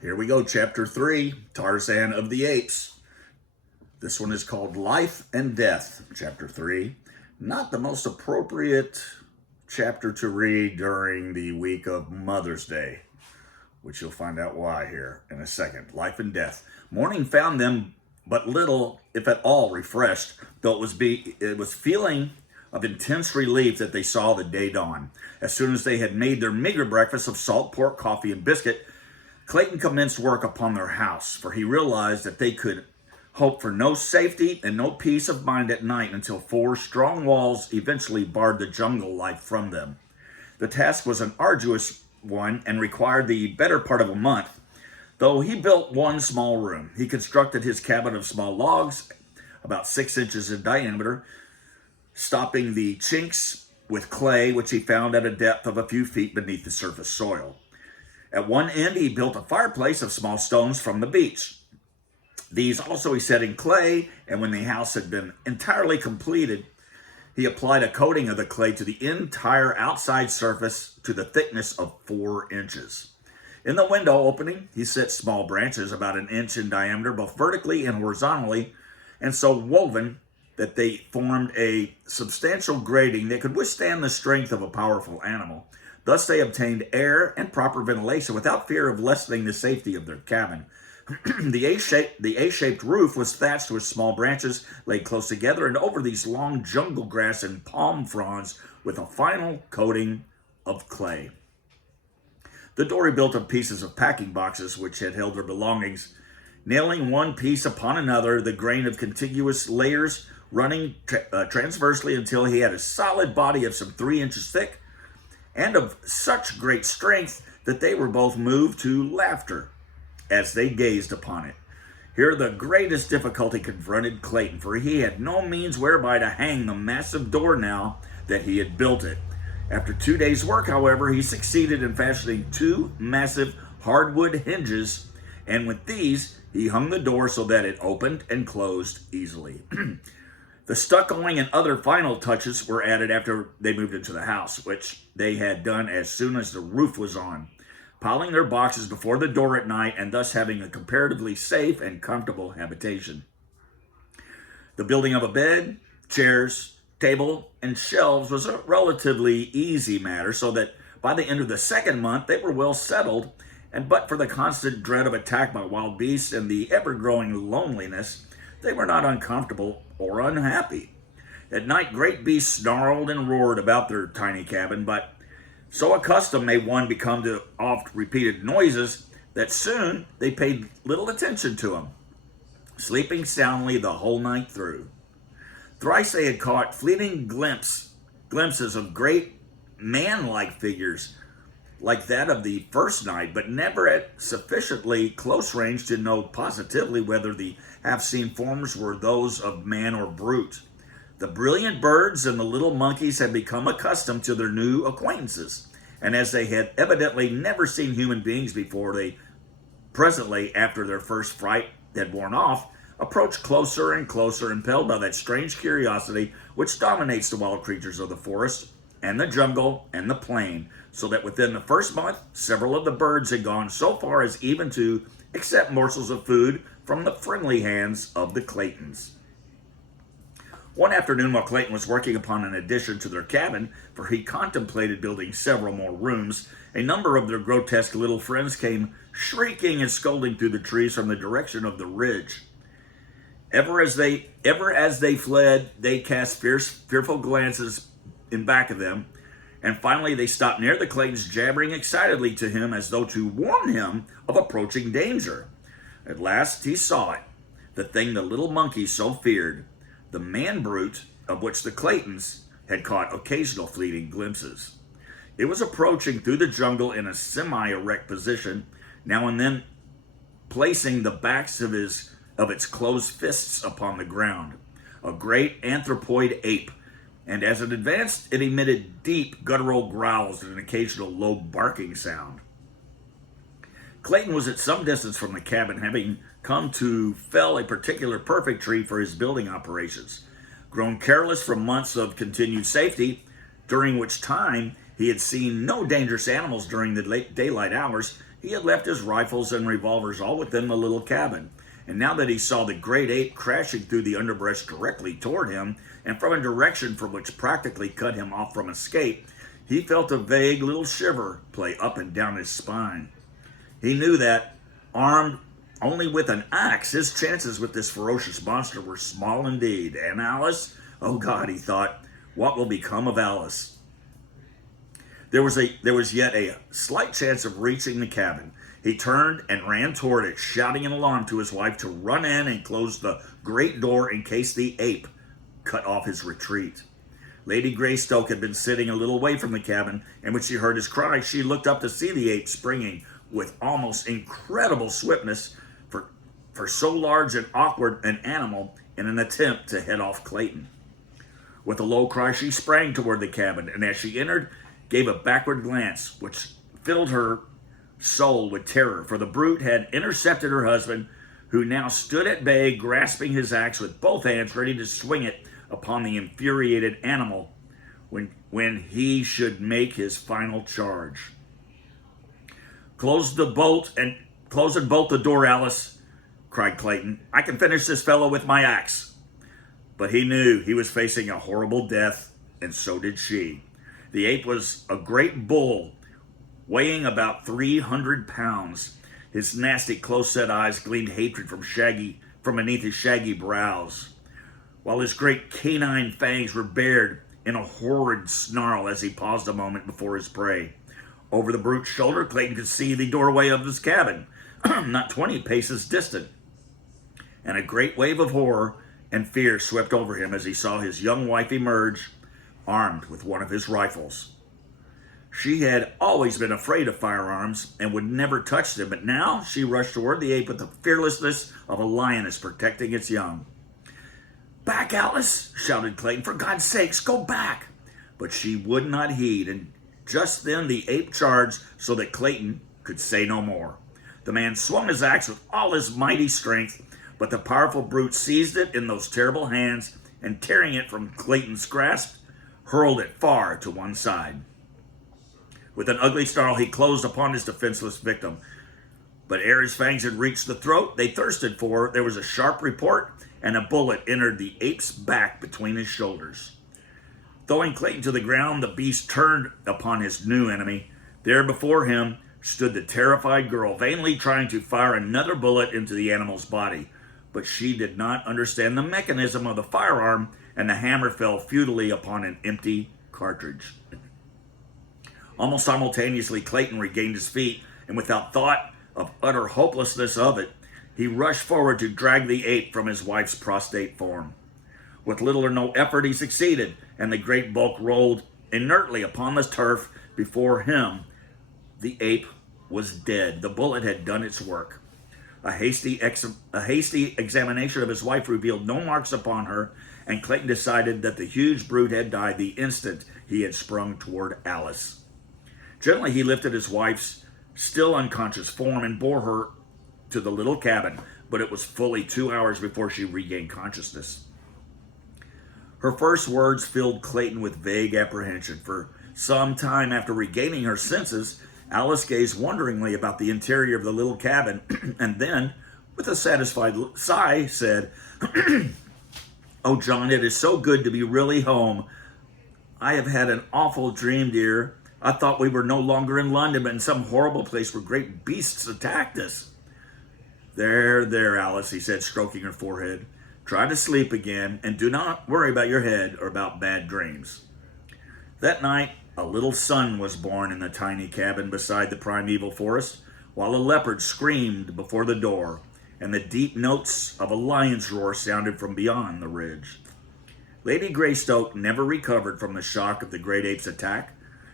Here we go, Chapter 3, Tarzan of the Apes. This one is called Life and Death, Chapter 3. Not the most appropriate chapter to read during the week of Mother's Day, which you'll find out why here in a second. Life and Death. Morning found them but little, if at all, refreshed, though it was feeling of intense relief that they saw the day dawn. As soon as they had made their meager breakfast of salt pork, coffee, and biscuit, Clayton commenced work upon their house, for he realized that they could hope for no safety and no peace of mind at night until four strong walls eventually barred the jungle life from them. The task was an arduous one and required the better part of a month. Though he built one small room, he constructed his cabin of small logs, about 6 inches in diameter, stopping the chinks with clay, which he found at a depth of a few feet beneath the surface soil. At one end, he built a fireplace of small stones from the beach. These also he set in clay, and when the house had been entirely completed, he applied a coating of the clay to the entire outside surface to the thickness of 4 inches. In the window opening, he set small branches about 1 inch in diameter, both vertically and horizontally, and so woven that they formed a substantial grating that could withstand the strength of a powerful animal. Thus they obtained air and proper ventilation without fear of lessening the safety of their cabin. The A-shaped roof was thatched with small branches laid close together and over these long jungle grass and palm fronds with a final coating of clay. The door he built of pieces of packing boxes which had held their belongings, nailing one piece upon another, the grain of contiguous layers running transversely until he had a solid body of some 3 inches thick, and of such great strength that they were both moved to laughter as they gazed upon it. Here the greatest difficulty confronted Clayton, for he had no means whereby to hang the massive door now that he had built it. After 2 days' work, however, he succeeded in fashioning 2 massive hardwood hinges, and with these he hung the door so that it opened and closed easily. The stuccoing and other final touches were added after they moved into the house, which they had done as soon as the roof was on, piling their boxes before the door at night and thus having a comparatively safe and comfortable habitation. The building of a bed, chairs, table, and shelves was a relatively easy matter, so that by the end of the 2nd month they were well settled, and but for the constant dread of attack by wild beasts and the ever-growing loneliness, they were not uncomfortable or unhappy. At night, great beasts snarled and roared about their tiny cabin, but so accustomed may one become to oft-repeated noises that soon they paid little attention to them, sleeping soundly the whole night through. Thrice they had caught fleeting glimpses of great man-like figures like that of the first night, but never at sufficiently close range to know positively whether the half-seen forms were those of man or brute. The brilliant birds and the little monkeys had become accustomed to their new acquaintances, and as they had evidently never seen human beings before, they presently, after their first fright had worn off, approached closer and closer, impelled by that strange curiosity which dominates the wild creatures of the forest and the jungle and the plain, so that within the 1st month, several of the birds had gone so far as even to accept morsels of food from the friendly hands of the Claytons. One afternoon, while Clayton was working upon an addition to their cabin, for he contemplated building several more rooms, a number of their grotesque little friends came shrieking and scolding through the trees from the direction of the ridge. Ever as they fled, they cast fearful glances in back of them, and finally they stopped near the Claytons, jabbering excitedly to him as though to warn him of approaching danger. At last he saw it, the thing the little monkeys so feared, the man-brute of which the Claytons had caught occasional fleeting glimpses. It was approaching through the jungle in a semi-erect position, now and then placing the backs of its closed fists upon the ground, a great anthropoid ape, and as it advanced, it emitted deep guttural growls and an occasional low barking sound. Clayton was at some distance from the cabin, having come to fell a particular perfect tree for his building operations. Grown careless from months of continued safety, during which time he had seen no dangerous animals during the late daylight hours, He had left his rifles and revolvers all within the little cabin, and now that he saw the great ape crashing through the underbrush directly toward him, and from a direction from which practically cut him off from escape, he felt a vague little shiver play up and down his spine. He knew that, armed only with an axe, his chances with this ferocious monster were small indeed. And Alice? Oh God, he thought, what will become of Alice? There was yet a slight chance of reaching the cabin. He turned and ran toward it, shouting in alarm to his wife to run in and close the great door in case the ape cut off his retreat. Lady Greystoke had been sitting a little way from the cabin, and when she heard his cry, she looked up to see the ape springing with almost incredible swiftness for so large and awkward an animal in an attempt to head off Clayton. With a low cry, she sprang toward the cabin, and as she entered, gave a backward glance which filled her soul with terror, for the brute had intercepted her husband, who now stood at bay, grasping his axe with both hands, ready to swing it upon the infuriated animal when he should make his final charge. Close and bolt the door, Alice, cried Clayton. I can finish this fellow with my axe. But he knew he was facing a horrible death, and so did she. The ape was a great bull, weighing about 300 pounds. His nasty, close-set eyes gleamed hatred from beneath his shaggy brows, while his great canine fangs were bared in a horrid snarl as he paused a moment before his prey. Over the brute's shoulder, Clayton could see the doorway of his cabin, not 20 paces distant, and a great wave of horror and fear swept over him as he saw his young wife emerge, armed with one of his rifles. She had always been afraid of firearms and would never touch them, but now she rushed toward the ape with the fearlessness of a lioness protecting its young. Back, Alice, shouted Clayton. For God's sakes, go back. But she would not heed, and just then the ape charged so that Clayton could say no more. The man swung his axe with all his mighty strength, but the powerful brute seized it in those terrible hands and, tearing it from Clayton's grasp, hurled it far to one side. With an ugly snarl, he closed upon his defenseless victim. But ere his fangs had reached the throat they thirsted for, there was a sharp report, and a bullet entered the ape's back between his shoulders. Throwing Clayton to the ground, the beast turned upon his new enemy. There before him stood the terrified girl, vainly trying to fire another bullet into the animal's body. But she did not understand the mechanism of the firearm, and the hammer fell futilely upon an empty cartridge. Almost simultaneously, Clayton regained his feet, and without thought of utter hopelessness of it, he rushed forward to drag the ape from his wife's prostrate form. With little or no effort, he succeeded, and the great bulk rolled inertly upon the turf before him. The ape was dead. The bullet had done its work. A hasty examination of his wife revealed no marks upon her, and Clayton decided that the huge brute had died the instant he had sprung toward Alice. Gently, he lifted his wife's still unconscious form and bore her to the little cabin, but it was fully 2 hours before she regained consciousness. Her first words filled Clayton with vague apprehension. For some time after regaining her senses, Alice gazed wonderingly about the interior of the little cabin, and then, with a satisfied sigh, said, Oh, John, it is so good to be really home. I have had an awful dream, dear. I thought we were no longer in London, but in some horrible place where great beasts attacked us. There, Alice, he said, stroking her forehead. Try to sleep again, and do not worry about your head or about bad dreams. That night, a little son was born in the tiny cabin beside the primeval forest, while a leopard screamed before the door, and the deep notes of a lion's roar sounded from beyond the ridge. Lady Greystoke never recovered from the shock of the great ape's attack,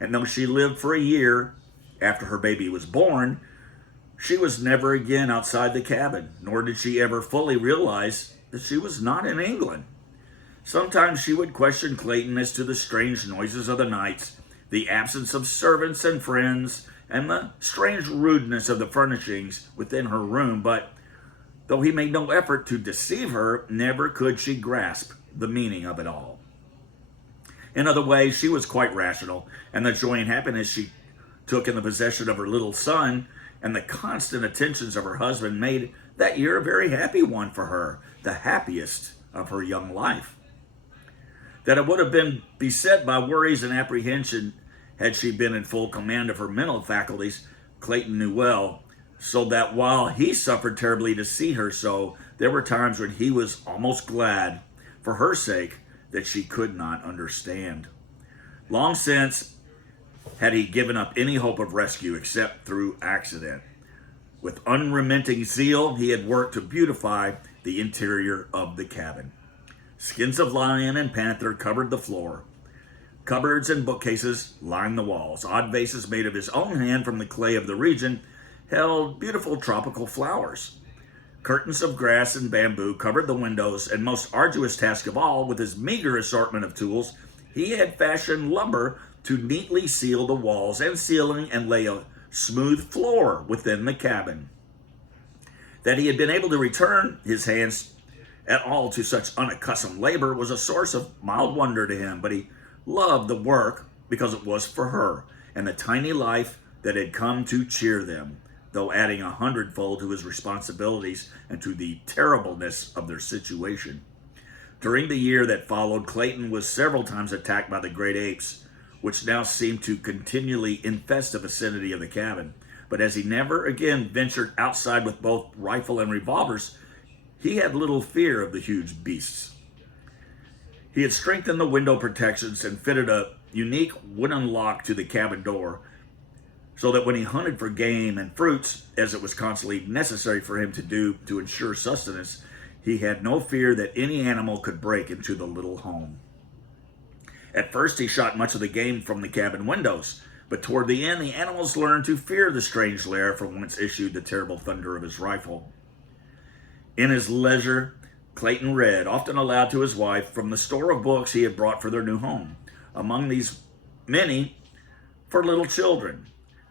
and though she lived for a year after her baby was born, she was never again outside the cabin, nor did she ever fully realize that she was not in England. Sometimes she would question Clayton as to the strange noises of the nights, the absence of servants and friends, and the strange rudeness of the furnishings within her room, but though he made no effort to deceive her, never could she grasp the meaning of it all. In other ways, she was quite rational, and the joy and happiness she took in the possession of her little son and the constant attentions of her husband made that year a very happy one for her, the happiest of her young life. That it would have been beset by worries and apprehension had she been in full command of her mental faculties, Clayton knew well, so that while he suffered terribly to see her so, there were times when he was almost glad, for her sake, that she could not understand. Long since had he given up any hope of rescue except through accident. With unremitting zeal, he had worked to beautify the interior of the cabin. Skins of lion and panther covered the floor. Cupboards and bookcases lined the walls. Odd vases made of his own hand from the clay of the region held beautiful tropical flowers. Curtains of grass and bamboo covered the windows, and most arduous task of all, with his meager assortment of tools, he had fashioned lumber to neatly seal the walls and ceiling and lay a smooth floor within the cabin. That he had been able to return his hands at all to such unaccustomed labor was a source of mild wonder to him, but he loved the work because it was for her and the tiny life that had come to cheer them, though adding 100-fold to his responsibilities and to the terribleness of their situation. During the year that followed, Clayton was several times attacked by the great apes, which now seemed to continually infest the vicinity of the cabin. But as he never again ventured outside with both rifle and revolvers, he had little fear of the huge beasts. He had strengthened the window protections and fitted a unique wooden lock to the cabin door, so that when he hunted for game and fruits, as it was constantly necessary for him to do to ensure sustenance, he had no fear that any animal could break into the little home. At first, he shot much of the game from the cabin windows, but toward the end, the animals learned to fear the strange lair from whence issued the terrible thunder of his rifle. In his leisure, Clayton read, often aloud to his wife, from the store of books he had brought for their new home. Among these, many for little children,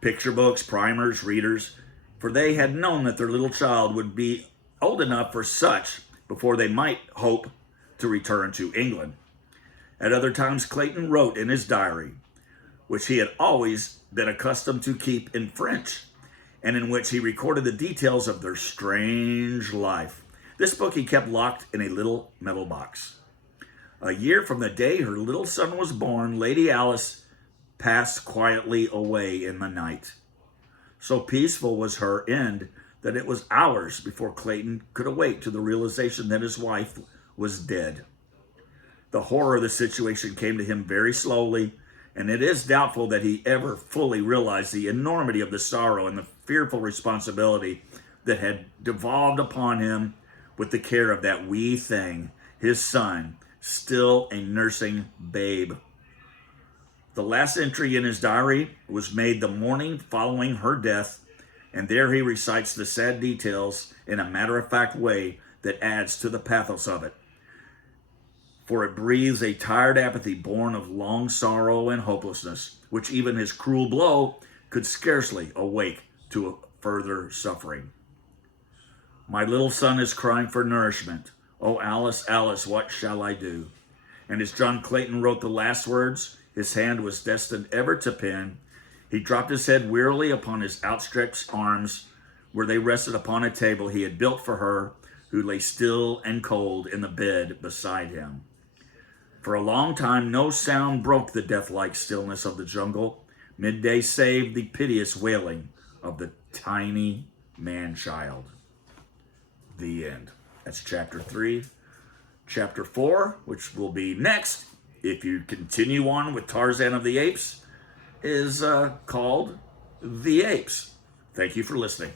picture books, primers, readers, for they had known that their little child would be old enough for such before they might hope to return to England. At other times, Clayton wrote in his diary, which he had always been accustomed to keep in French, and in which he recorded the details of their strange life. This book he kept locked in a little metal box. A year from the day her little son was born, Lady Alice passed quietly away in the night. So peaceful was her end that it was hours before Clayton could awake to the realization that his wife was dead. The horror of the situation came to him very slowly, and it is doubtful that he ever fully realized the enormity of the sorrow and the fearful responsibility that had devolved upon him with the care of that wee thing, his son, still a nursing babe. The last entry in his diary was made the morning following her death, and there he recites the sad details in a matter-of-fact way that adds to the pathos of it. For it breathes a tired apathy born of long sorrow and hopelessness, which even his cruel blow could scarcely awake to further suffering. My little son is crying for nourishment. Oh, Alice, Alice, what shall I do? And as John Clayton wrote the last words his hand was destined ever to pen, he dropped his head wearily upon his outstretched arms, where they rested upon a table he had built for her, who lay still and cold in the bed beside him. For a long time, no sound broke the death-like stillness of the jungle. Midday save the piteous wailing of the tiny man-child. The end. That's chapter 3. Chapter 4, which will be next, if you continue on with Tarzan of the Apes, is called The Apes. Thank you for listening.